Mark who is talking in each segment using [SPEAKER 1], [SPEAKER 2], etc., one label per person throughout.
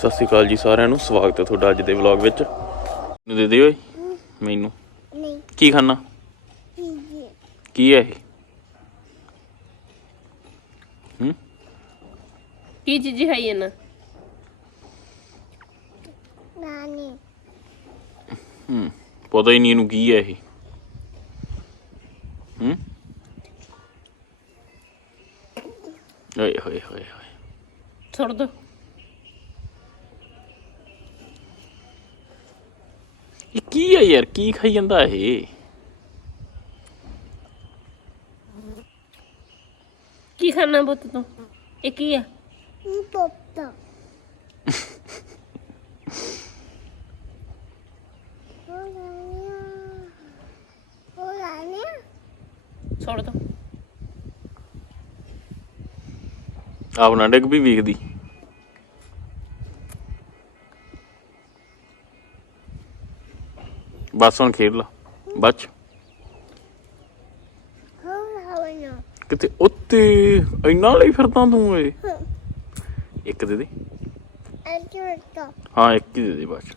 [SPEAKER 1] ਸਤਿ ਸ਼੍ਰੀ ਅਕਾਲ ਜੀ ਸਾਰਿਆਂ ਨੂੰ ਸਵਾਗਤ ਹੈ ਤੁਹਾਡਾ ਅੱਜ ਦੇ ਵਲੌਗ ਵਿੱਚ। ਮੈਨੂੰ ਦੇ ਦੇ ਓਏ ਮੈਨੂੰ।
[SPEAKER 2] ਨਹੀਂ।
[SPEAKER 1] ਕੀ ਖਾਣਾ? ਕੀ ਹੈ ਇਹ? ਹੂੰ?
[SPEAKER 3] ਕੀ ਚੀਜ਼ ਹੈ ਇਹ ਨਾ
[SPEAKER 2] ਨਾਨੀ।
[SPEAKER 1] ਹੂੰ ਪਤਾ ਹੀ ਨਹੀਂ ਇਹਨੂੰ ਕੀ ਹੈ ਇਹ। ਹੂੰ। ਓਏ ਹੋਏ ਹੋਏ ਹੋਏ।
[SPEAKER 3] ਛੱਡ ਦੋ।
[SPEAKER 1] ਹੈ ਯਾਰ ਕੀ ਖਾਈ ਜਾਂਦਾ ਇਹ?
[SPEAKER 3] ਕੀ ਖਾਣਾ ਬੁੱਤ ਤੂੰ? ਇਹ ਕੀ ਆ?
[SPEAKER 2] ਲਾਨੀਆ
[SPEAKER 3] ਛੱਡ ਦੋ
[SPEAKER 1] ਆਪਣਾ ਡਿੱਗ ਵੀ ਵੇਖਦੀ। ਬਸ ਹੁਣ ਖੇਡ ਲਾ ਬੱਚ
[SPEAKER 2] ਹੋ ਲਾਵਣਾ
[SPEAKER 1] ਕਿਤੇ ਉੱਤੇ ਇੰਨਾ ਲਈ ਫਿਰਦਾ ਤੂੰ ਓਏ ਇੱਕ ਦੇ ਦੇ।
[SPEAKER 2] ਅਜੂਟਾ
[SPEAKER 1] ਹਾਂ ਇੱਕ ਹੀ ਦੇ ਦੇ ਬਸ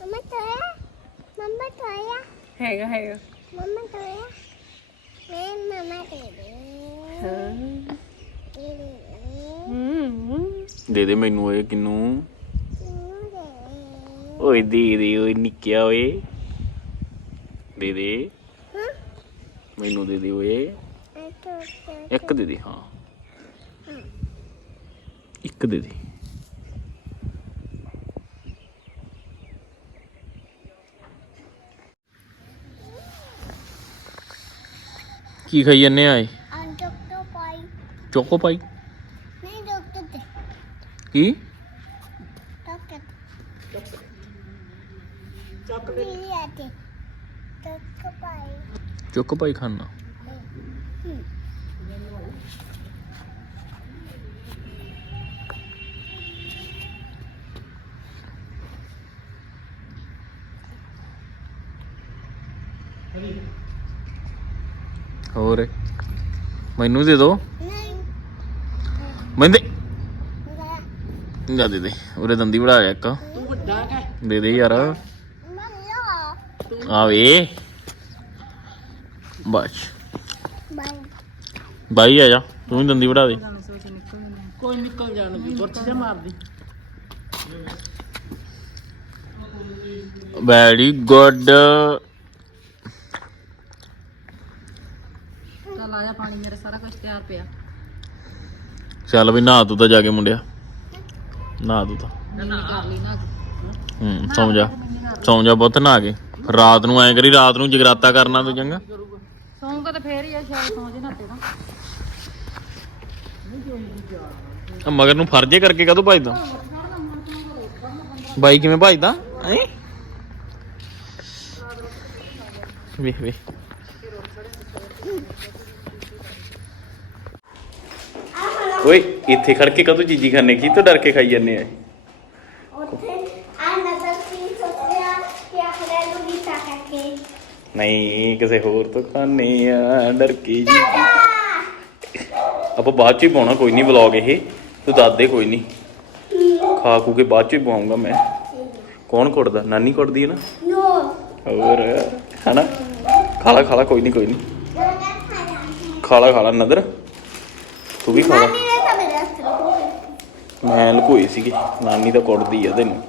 [SPEAKER 2] ਮਮਾ ਤੋਇਆ? ਮਮਾ ਤੋਇਆ?
[SPEAKER 3] ਹੈਗਾ ਹੈਗਾ।
[SPEAKER 2] ਮਮਾ ਤੋਇਆ? ਮੈਂ ਮਮਾ ਦੇ ਦੇ।
[SPEAKER 3] ਹਾਂ।
[SPEAKER 2] ਦੇ ਦੇ
[SPEAKER 1] ਮੈਨੂੰ ਓਏ ਕਿਨੂੰ? ਓਏ ਦੇ ਦੇ ਓਏ ਨਿੱਕਿਆ ਓਏ। ਦੇ ਦੇ। ਮੈਨੂੰ ਦੇ ਦੇ ਓਏ। ਇੱਕ ਦੇ ਦੇ ਹਾਂ। ਇੱਕ ਦੇ ਦੇ। ਕੀ ਖਾਈ ਜੰਨੇ ਆਏ ਚੋਕੋ ਪਾਈ। ਕੀ?
[SPEAKER 2] ਡਾਕਟਰ ਚਾਕਲੇਟ ਵੀ ਪਾਈ
[SPEAKER 1] ਚੋਕੋ ਹੋਰ? ਮੈਨੂੰ ਦੇ ਦੋ
[SPEAKER 2] ਨਹੀਂ
[SPEAKER 1] ਮੈਨੂੰ ਦੇ ਜਾ ਦੇ ਦੇ। ਉਰੇ ਦੰਦੀ ਬੜਾ ਇੱਕ। ਤੂੰ ਵੱਡਾ ਦੇ ਦੇ ਯਾਰ। ਆ ਵੇ। ਬਸ।
[SPEAKER 2] ਬਾਈ
[SPEAKER 1] ਬਾਈ ਆ ਜਾ। ਤੂੰ ਵੀ ਦੰਦੀ ਵੜਾ ਦੇ।
[SPEAKER 3] ਕੋਈ ਨਿਕਲ ਜਾਣ ਦੀ ਬੁਰਚ ਜਾ ਮਾਰਦੀ
[SPEAKER 1] ਵੈਰੀ ਗੁੱਡ।
[SPEAKER 4] ਚੱਲ ਆ ਜਾ ਪਾਣੀ ਮੇਰਾ ਸਾਰਾ ਕੁਝ ਤਿਆਰ ਪਿਆ।
[SPEAKER 1] ਚੱਲ ਵੀ ਨਹਾ ਤੂੰ ਤਾਂ ਜਾ ਕੇ ਮੁੰਡਿਆ। ਨਹਾ ਤੂੰ ਤਾਂ।
[SPEAKER 4] ਕਰ ਲਈ ਨਾ
[SPEAKER 1] ਹੂੰ ਸੌਂ ਜਾ। ਸੌਂ ਜਾ ਬਹੁਤ ਨਹਾ ਕੇ। ਰਾਤ ਨੂੰ ਐਂ ਕਰੀ ਰਾਤ ਨੂੰ ਜਗਰਾਤਾ ਕਰਨਾ ਤੂੰ ਚੰਗਾ।
[SPEAKER 4] ਸੌਂਗਾ ਤਾਂ ਫੇਰ ਹੀ ਆ ਸ਼ਾਇਦ ਸੌਂ ਜੇ ਨਾ ਤੇ। ਨਾ
[SPEAKER 1] ਆ ਮਗਰ ਨੂੰ ਫਰਜੇ ਕਰਕੇ ਕਦੋਂ ਭਜਦਾ? ਬਾਈ ਕਿਵੇਂ ਭਜਦਾ? ਐ ਵੇਖ ਵੇਖ। ਓਏ ਇੱਥੇ ਖੜ ਕੇ ਕਦੋਂ ਚੀਜੀ ਖਾਣੇ ਕੀ ਤੂੰ ਡਰ ਕੇ ਖਾਈ ਜਾਂਦੇ ਆ?
[SPEAKER 2] ਉੱਥੇ ਆ ਨਜ਼ਰ ਸੀ ਸੋਚਿਆ ਕਿ ਆਪਣੇ ਨੂੰ ਵੀ ਤਾਕਾ
[SPEAKER 1] ਨਹੀਂ ਕਿਸੇ ਹੋਰ ਤੋਂ ਖਾਣੇ ਆ ਡਰ ਕੇ ਜੀ। ਆਪਾਂ ਬਾਅਦ ਚ ਹੀ ਪਾਉਣਾ ਕੋਈ ਨਹੀਂ ਵਲੌਗ ਇਹ। ਤੂੰ ਦੱਸ ਦੇ ਕੋਈ ਨਹੀਂ। ਖਾ ਖੂ ਕੇ ਬਾਅਦ ਚ ਹੀ ਪਾਉਂਗਾ ਮੈਂ। ਕੌਣ ਕੁੱਟਦਾ? ਨਾਨੀ ਕੁੱਟਦੀ ਹੈ ਨਾ?
[SPEAKER 2] ਨੋ।
[SPEAKER 1] ਹੋਰ ਹਨਾ? ਖਾਲਾ ਖਾਲਾ ਕੋਈ ਨਹੀਂ ਕੋਈ ਨਹੀਂ। ਖਾਲਾ ਖਾਲਾ। ਨਦਰ। ਤੂੰ ਵੀ ਖਾਲਾ ਮੈਂ ਲੁਕੋਈ ਸੀਗੀ, ਨਾਨੀ ਦਾ ਕੁੱਟਦੀ ਆ ਤੈਨੂੰ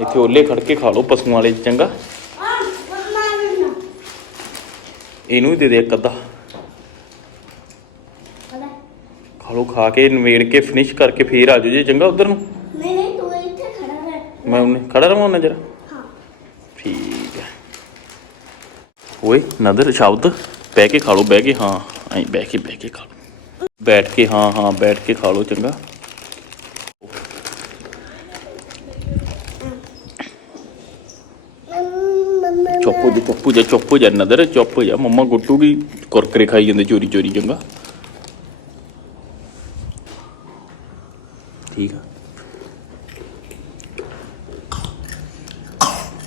[SPEAKER 1] ਇੱਥੇ ਓਲੇ ਖੜ ਕੇ ਖਾ ਲਓ ਪਸ਼ੂਆਂ ਵਾਲੇ, ਚੰਗਾ। ਇਹਨੂੰ ਵੀ ਦੇ ਦੇ ਇੱਕ ਅੱਧਾ। ਖਾ ਲਓ, ਖਾ ਕੇ ਨਵੇੜ ਕੇ ਫਿਨਿਸ਼ ਕਰਕੇ ਫੇਰ ਆ ਜਾਓ ਜੇ, ਚੰਗਾ ਉਧਰ ਨੂੰ।
[SPEAKER 2] ਨਹੀਂ ਨਹੀਂ ਤੂੰ ਇੱਥੇ ਖੜਾ ਰਹਿ
[SPEAKER 1] ਮੈਂ ਉਹਨੇ ਖੜਾ ਰਵਾਂ ਨਜ਼ਰ
[SPEAKER 2] ਹਾਂ
[SPEAKER 1] ਠੀਕ ਹੈ ਓਏ, ਨਦਰ, ਸ਼ਬਦ। ਬਹਿ ਕੇ ਖਾ ਲਓ, ਬਹਿ ਕੇ, ਹਾਂ, ਐਂ ਬਹਿ ਕੇ ਬਹਿ ਕੇ ਖਾ ਲਓ। ਬੈਠ ਕੇ, ਹਾਂ ਹਾਂ, ਬੈਠ ਕੇ ਖਾ ਲਓ, ਚੰਗਾ
[SPEAKER 2] ਮੰਮਾ
[SPEAKER 1] ਚੁੱਪ ਹੋ ਜਾ ਚੁੱਪ ਜਾ ਨਦਰ, ਚੁੱਪ ਜਾ। ਮੰਮਾ ਗੁੱਟੂਗੀ ਕੁਰਕਰੇ ਖਾਈ ਜਾਂਦੇ ਚੋਰੀ ਚੋਰੀ ਚੰਗਾ। ਠੀਕ ਆ।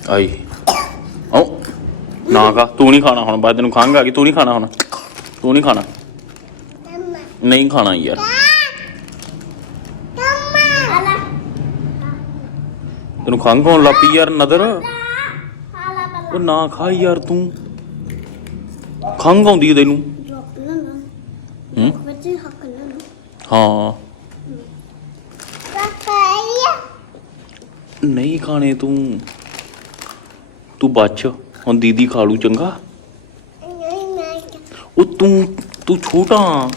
[SPEAKER 1] ਆਈ। ਆਓ। ਨਾ ਖਾ। ਤੂੰ ਨਹੀਂ ਖਾਣਾ ਹੁਣ, ਬਾਅਦ ਤੈਨੂੰ ਖੰਘ ਆ ਗਈ। ਤੂੰ ਨਹੀਂ ਖਾਣਾ ਹੁਣ। ਤੂੰ ਨਹੀਂ ਖਾਣਾ। ਨਹੀਂ ਖਾਣਾ ਯਾਰ। ਤੈਨੂੰ ਖੰਘ ਹੋਣ ਲੱਪੀ ਯਾਰ ਨਦਰ। ਉਹ ਨਾ ਖਾ ਯਾਰ ਤੂੰ। ਖੰਘ ਆਉਂਦੀ ਹੈ ਤੈਨੂੰ। ਹੂੰ? ਹਾਂ। ਨਹੀਂ ਖਾਣੇ ਤੂੰ। ਤੂੰ ਬਚ। ਹੁਣ ਦੀਦੀ ਖਾ ਲੂ ਚੰਗਾ। ਉਹ ਤੂੰ ਤੂੰ ਛੋਟਾ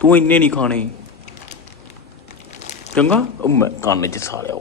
[SPEAKER 1] ਤੂੰ ਇੰਨੇ ਨਹੀਂ ਖਾਣੇ। ਚੰਗਾ? ਉਹ ਮੈਂ ਕੰਨ 'ਚ ਸਾਲਿਆ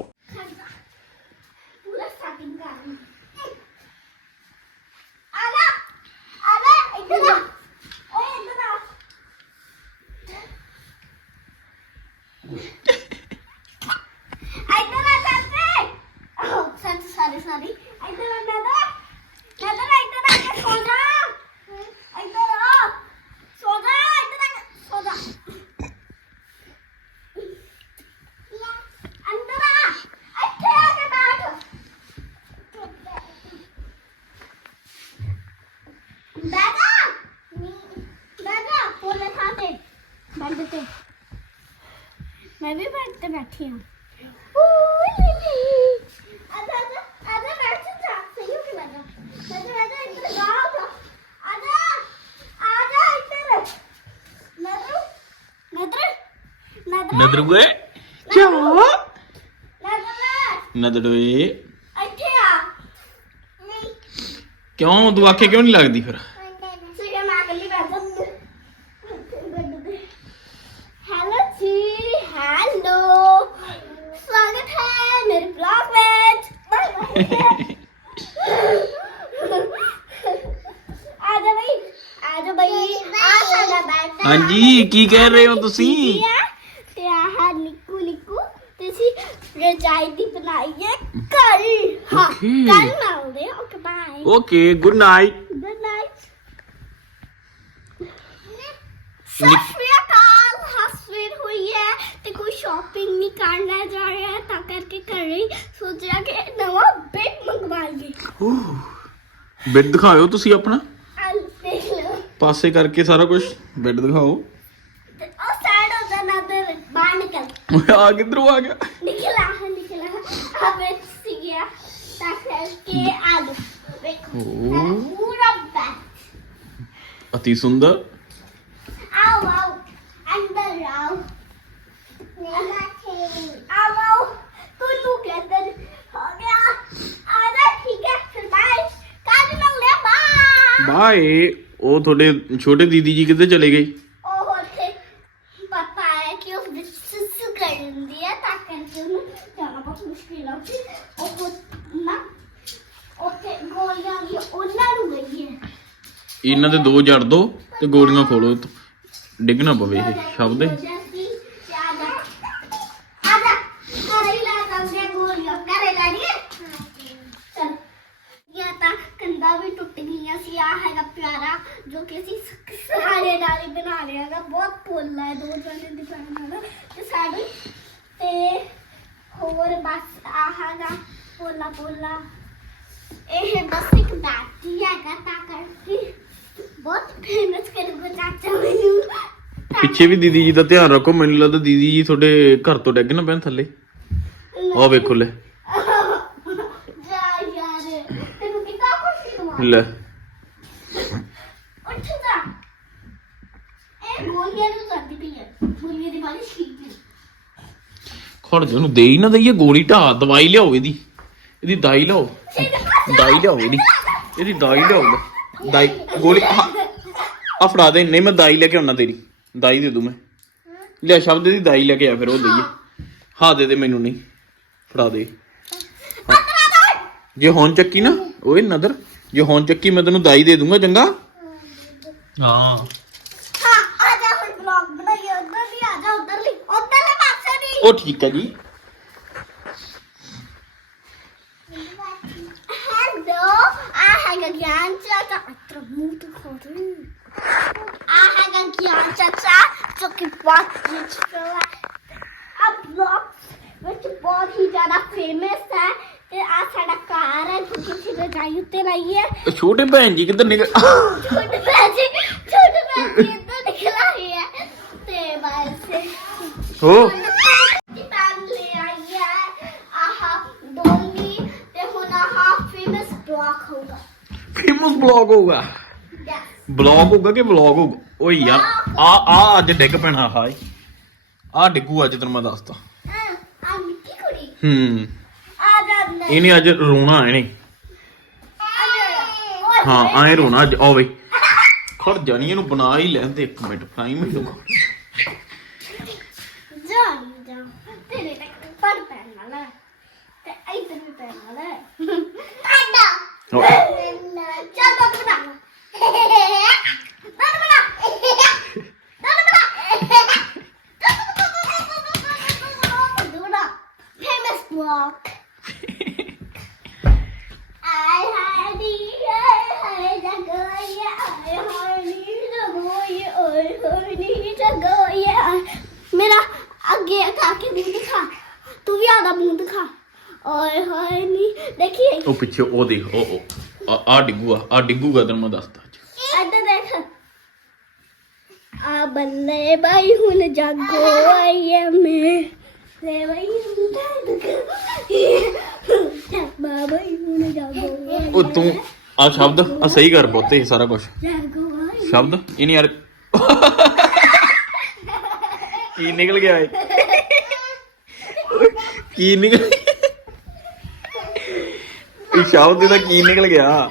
[SPEAKER 2] ਓਏ ਇੱਥੇ ਆ ਨਹੀਂ
[SPEAKER 1] ਕਿਉਂ ਤੂੰ ਆਖੇ ਕਿਉਂ ਨਹੀਂ ਲੱਗਦੀ ਫਿਰ
[SPEAKER 2] ਸਿਰੇ ਮੈਂ ਅਗਲੀ ਬੈਠ ਜਾ ਹੈਲੋ ਜੀ ਹੈਲੋ ਸਵਾਗਤ ਹੈ ਮੇਰੇ ਬਲੌਗ ਵਿੱਚ ਆ ਜਾ ਬਈ ਆ ਜਾ ਬਈ ਆ ਸਾਡਾ ਬੈਠਾ
[SPEAKER 1] ਹਾਂਜੀ ਕੀ ਕਹਿ ਰਹੇ ਹੋ ਤੁਸੀਂ?
[SPEAKER 2] ਤੇ ਆਹ ਨਿੱਕੂ ਨਿੱਕੂ ਤੁਸੀਂ ਰਜਾਈ ਦੀ ਬਣਾਈ ਹੈ ਕੱਲ। ਹਾਂ
[SPEAKER 1] Okay.
[SPEAKER 2] ਕੱਲ ਮਿਲਦੇ okay bye
[SPEAKER 1] okay good night.
[SPEAKER 2] Good night. ਸਤਿ ਸ਼੍ਰੀ ਅਕਾਲ ਹਸਵੀਰ ਹੋਈ ਹੈ ਤੇ ਕੋਈ ਸ਼ਾਪਿੰਗ ਨਹੀਂ ਕਰਨਾ ਜਾ ਰਿਹਾ ਹੈ ਤਾਂ ਕਰਕੇ ਕਰ ਰਹੀ ਸੋਚ ਰਿਹਾ ਕਿ ਨਵਾਂ ਬੈਗ ਮੰਗਵਾ ਲਈ
[SPEAKER 1] ਬੈੱਡ ਦਿਖਾਓ ਤੁਸੀਂ ਆਪਣਾ। ਪਾਸੇ ਕਰਕੇ ਸਾਰਾ ਕੁਝ ਬੈੱਡ ਦਿਖਾਓ।
[SPEAKER 2] ਤੇ ਉਹ ਸਾਈਡ ਹੋ ਜਾਣਾ ਤੇ ਬਾਹਰ ਨਿਕਲ।
[SPEAKER 1] ਓਏ ਆ ਕਿੱਧਰੋਂ ਆ ਗਿਆ?
[SPEAKER 2] ਨਿਕਲਾ ਹੈ ਨਿਕਲਾ। ਆ ਵਿੱਚ ਸੀ ਗਿਆ ਤਾਂ ਕਰਕੇ ਆਲੂ ਵੇਖੋ। ਸਾਡਾ ਪੂਰਾ ਬੈਗ
[SPEAKER 1] ਅਤੀ ਸੁੰਦਰ।
[SPEAKER 2] ਆਓ ਆਓ। ਅੰਦਰ ਆਓ। ਆਓ ਆਓ। ਤੂੰ ਨੂੰ ਕਹਿੰਦੇ ਹੋ ਗਿਆ। ਆ ਜਾ ਠੀਕ ਹੈ। ਫਿਰ ਬਾਏ ਕੱਲ ਮਿਲਦੇ ਆ। ਬਾਏ
[SPEAKER 1] ਬਾਏ ਉਹ ਤੁਹਾਡੇ ਛੋਟੇ ਦੀਦੀ ਜੀ ਕਿੱਧਰ ਚਲੇ ਗਏ?
[SPEAKER 2] ਉਹ ਉੱਥੇ ਪਾਪਾ ਆਇਆ ਕਿ ਉਹ ਵਿੱਚ ਸੁਸੂ ਕਰ ਦਿੰਦੀ ਹੈ ਤਾਂ ਕਰਕੇ ਉਹਨੂੰ ਜਾਣਾ ਬਹੁਤ ਮੁਸ਼ਕਿਲ ਆ ਉਹ ਨਾ ਉੱਥੇ ਗੋਲੀਆਂ ਵੀ ਉਹਨਾਂ ਨੂੰ ਗਈ ਹੈ
[SPEAKER 1] ਇਹਨਾਂ ਦੇ ਦੋ ਜੜ ਦੋ ਤੇ ਗੋਲੀਆਂ ਖੋਲੋ ਡਿੱਗ ਨਾ ਪਵੇ ਇਹ ਸ਼ਬਦ
[SPEAKER 2] ਕੰਦੇ ਗੋਲੀਆਂ ਕਰੇ ਲਾੜੀਏ ਚਲ ਇਹ ਤਾਂ ਕੰਦਾ ਵੀ ਟੁੱਟ ਗਈਆਂ ਸੀ ਆ ਹੈਗਾ ਪਿਆਰਾ। ਜੋ ਕਿ ਅਸੀਂ ਸਹਾਰੇ ਨਾਲ ਹੀ ਬਣਾ ਲਿਆ ਹੈਗਾ ਬਹੁਤ ਪੋਲਾ ਹੈ ਦੋ ਜਣੇ ਦੀ ਪੈਣ ਨਾਲ। ਤੇ ਸਾਡੇ ਤੇ ਹੋਰ ਬਸ ਆ ਹੈਗਾ ਪੋਲਾ ਪੋਲਾ। ਇਹ ਬਸ ਇੱਕ ਬੈਟਰੀ ਹੈਗਾ ਤਾਂ ਕਰਕੇ ਬਹੁਤ ਫੇਮਸ ਕਰੂਗਾ ਚਾਚਾ ਮੈਨੂੰ। ਤਾਂ
[SPEAKER 1] ਪਿੱਛੇ ਵੀ ਦੀਦੀ ਜੀ ਦਾ ਧਿਆਨ ਰੱਖੋ ਮੈਨੂੰ ਲੱਗਦਾ ਦੀਦੀ ਜੀ ਤੁਹਾਡੇ ਘਰ ਤੋਂ ਡਿੱਗ ਨਾ ਪੈਣ ਥੱਲੇ। ਆਹ ਵੇਖੋ ਲੈ।
[SPEAKER 2] ਜਾ ਯਾਰ ਤੈਨੂੰ ਕਿਤਾ ਖੁਸ਼ੀ ਦਵਾ।
[SPEAKER 1] ਲੈ
[SPEAKER 2] ਉੱਠ ਜਾ ਇਹ ਗੋਲੀਆਂ ਨੂੰ ਕਰਦੀ ਪਈ ਹੈ ਗੋਲੀਆਂ ਦੀ ਬਾਰੀ ਠੀਕ ਹੈ
[SPEAKER 1] ਖੜ ਜਾ ਉਹਨੂੰ ਦੇ ਹੀ ਨਾ ਦਈਏ ਗੋਲੀ ਢਾ ਦਵਾਈ ਲਿਆਓ ਇਹਦੀ। ਇਹਦੀ ਦਾਈ ਲਿਆਓ। ਦਾਈ ਲਿਆਓ ਇਹਦੀ। ਇਹਦੀ ਦਾਈ ਲਿਆਓ ਦਾਈ ਗੋਲੀ ਆ ਫੜਾ ਦੇ। ਨਹੀਂ ਮੈਂ ਦਾਈ ਲੈ ਕੇ ਆਉਣਾ ਤੇਰੀ। ਦਾਈ ਦੇ ਦੂੰ ਮੈਂ। ਲਿਆ ਸ਼ਬਦ ਦੀ ਦਾਈ ਲੈ ਕੇ ਆ ਫਿਰ ਉਹ ਦਈਏ। ਹਾਂ ਦੇ ਦੇ ਮੈਨੂੰ ਨਹੀਂ। ਫੜਾ ਦੇ। ਜੇ ਹੁਣ ਚੱਕੀ ਨਾ ਓਏ ਨਦਰ ਜੇ ਹੁਣ ਚੱਕੀ ਮੈਂ ਤੈਨੂੰ ਦਾਈ ਦੇ ਦੂੰਗਾ ਚੰਗਾ? ਹਾਂ
[SPEAKER 2] ਹਾਂ ਆ ਜਾ ਹੁਣ ਬਲੌਗ ਬਣਾਈਏ ਉਧਰ ਦੀ ਆ ਜਾ ਉਧਰ ਲਈ ਉਧਰਲੇ ਪਾਸੇ ਦੀ
[SPEAKER 1] ਉਹ ਠੀਕ ਹੈ ਜੀ
[SPEAKER 2] ਹੈਲੋ ਆ ਹੈਗਾ ਗਿਆਨ ਚਾਚਾ ਅਤਰ ਮੂੰਹ ਤੋਂ ਖੋਰੇ ਆ ਹੈਗਾ ਗਿਆਨ ਚਾਚਾ ਜੋ ਕਿ ਬਹੁਤ ਰਿਚ ਹੈ ਆ ਬਲੌਗ ਵਿੱਚ ਬਹੁਤ ਹੀ ਜ਼ਿਆਦਾ ਫੇਮਸ ਹੈ ਤੇ ਆ ਸਾਡਾ ਕਾਰ ਹੈ ਜੋ ਕਿ ਅਸੀਂ ਰਜਾਈ ਉੱਤੇ ਲਾਈ ਹੈ
[SPEAKER 1] ਇਹ ਛੋਟੇ ਭੈਣ ਜੀ ਕਿੱਧਰ ਨਿਕਲ
[SPEAKER 2] ਛੋਟੇ ਪੈਸੇ ਛੋਟੇ ਪੈਸੇ ਇੱਧਰ ਨਿਕਲ ਆਏ ਹੈ
[SPEAKER 1] ਹੋ
[SPEAKER 2] ਦੀ ਪੈਨ ਲੈ ਆਈ ਹੈ ਆਹ ਡੋਲੀ ਤੇ ਹੁਣ ਆਹ ਫੇਮਸ ਬਲੌਕ ਹੋਊਗਾ
[SPEAKER 1] ਫੇਮਸ ਬਲੌਗ ਹੋਊਗਾ? ਬਲੌਗ ਹੋਊਗਾ ਕਿ ਵਲੌਗ ਹੋਊਗਾ? ਓਏ ਯਾਰ ਆ ਆ ਅੱਜ ਡਿੱਗ ਪੈਣਾ ਹਾਏ। ਆ ਡਿੱਗੂ ਅੱਜ ਤੈਨੂੰ ਮੈਂ ਦੱਸਤਾ
[SPEAKER 2] ਆ ਮਿੱਟੀ ਕੁੜੀ।
[SPEAKER 1] ਹੂੰ। ਇਹਨੇ ਅੱਜ ਰੋਣਾ ਇਹਨੇ। ਹਾਂ ਆਏ ਰੋਣਾ ਅੱਜ। ਆ ਬਈ। ਖੜ ਜਾਣੀ ਇਹਨੂੰ ਬਣਾ ਹੀ ਲੈਂਦੇ ਇੱਕ ਮਿੰਟ ਫਰਾਈ ਮੈਨੂੰ
[SPEAKER 2] ਜਾ ਜਾ ਤੇਰੇ ਤੱਕ ਪਰ ਪੈਨ ਵਾਲਾ ਹੈ। ਤੇ ਇਧਰ ਵੀ ਪੈਨ ਵਾਲਾ ਹੈ ਆਡਾ ਚੱਲ ਬੱਤ ਬਣਾ ਬੱਤ ਬਣਾ ਬੱਤ ਬਣਾ ਫੇਮਸ ਬਲੌਕ ਆਏ ਹਾਏ ਨੀ ਆਏ ਹਾਏ ਜਗੋਇਆ ਆਏ ਹਾਏ ਨੀ ਜਗੋਇਆ ਓਏ ਹੋਏ ਨੀ ਜਗੋਇਆ ਮੇਰਾ ਅੱਗੇ ਆ ਕੇ ਮੂੰਹ ਦਿਖਾ ਤੂੰ ਵੀ ਆਦਾ ਮੂੰਹ ਦਿਖਾ। ਓਏ ਹੋਏ ਨੀ ਦੇਖੀਏ।
[SPEAKER 1] ਉਹ ਪਿੱਛੇ ਉਹ ਦੇਖ ਉਹ ਉਹ ਆ- ਆ ਡਿੱਗੂਗਾ ਆ ਡਿੱਗੂਗਾ ਤੈਨੂੰ ਮੈਂ ਦੱਸਤਾ ਅੱਜ।
[SPEAKER 2] ਇੱਧਰ ਦੇਖ। ਆ ਬੱਲੇ ਬਾਈ ਹੁਣ ਜਾਗੋ ਆਈਏ ਮੈਂ ਲੈ ਬਾਈ ਹੁਣ ਜਾਗੋ ਬਾਈ ਹੁਣ ਜਾਗੋ ਆਈਏ
[SPEAKER 1] ਉਹ ਤੂੰ ਆ ਸ਼ਬਦ ਆ ਸਹੀ ਕਰ ਬੋਤੇ ਸਾਰਾ ਕੁਝ
[SPEAKER 2] ਜਾਗੋ ਆਈਏ
[SPEAKER 1] ਸ਼ਬਦ ਇਹ ਨਹੀਂ ਯਾਰ ਕੀ ਨਿਕਲ ਗਿਆ ਏ ਕੀ ਨਿਕਲ ਇਹ ਸ਼ਬਦ ਦਾ ਕੀ ਨਿਕਲ ਗਿਆ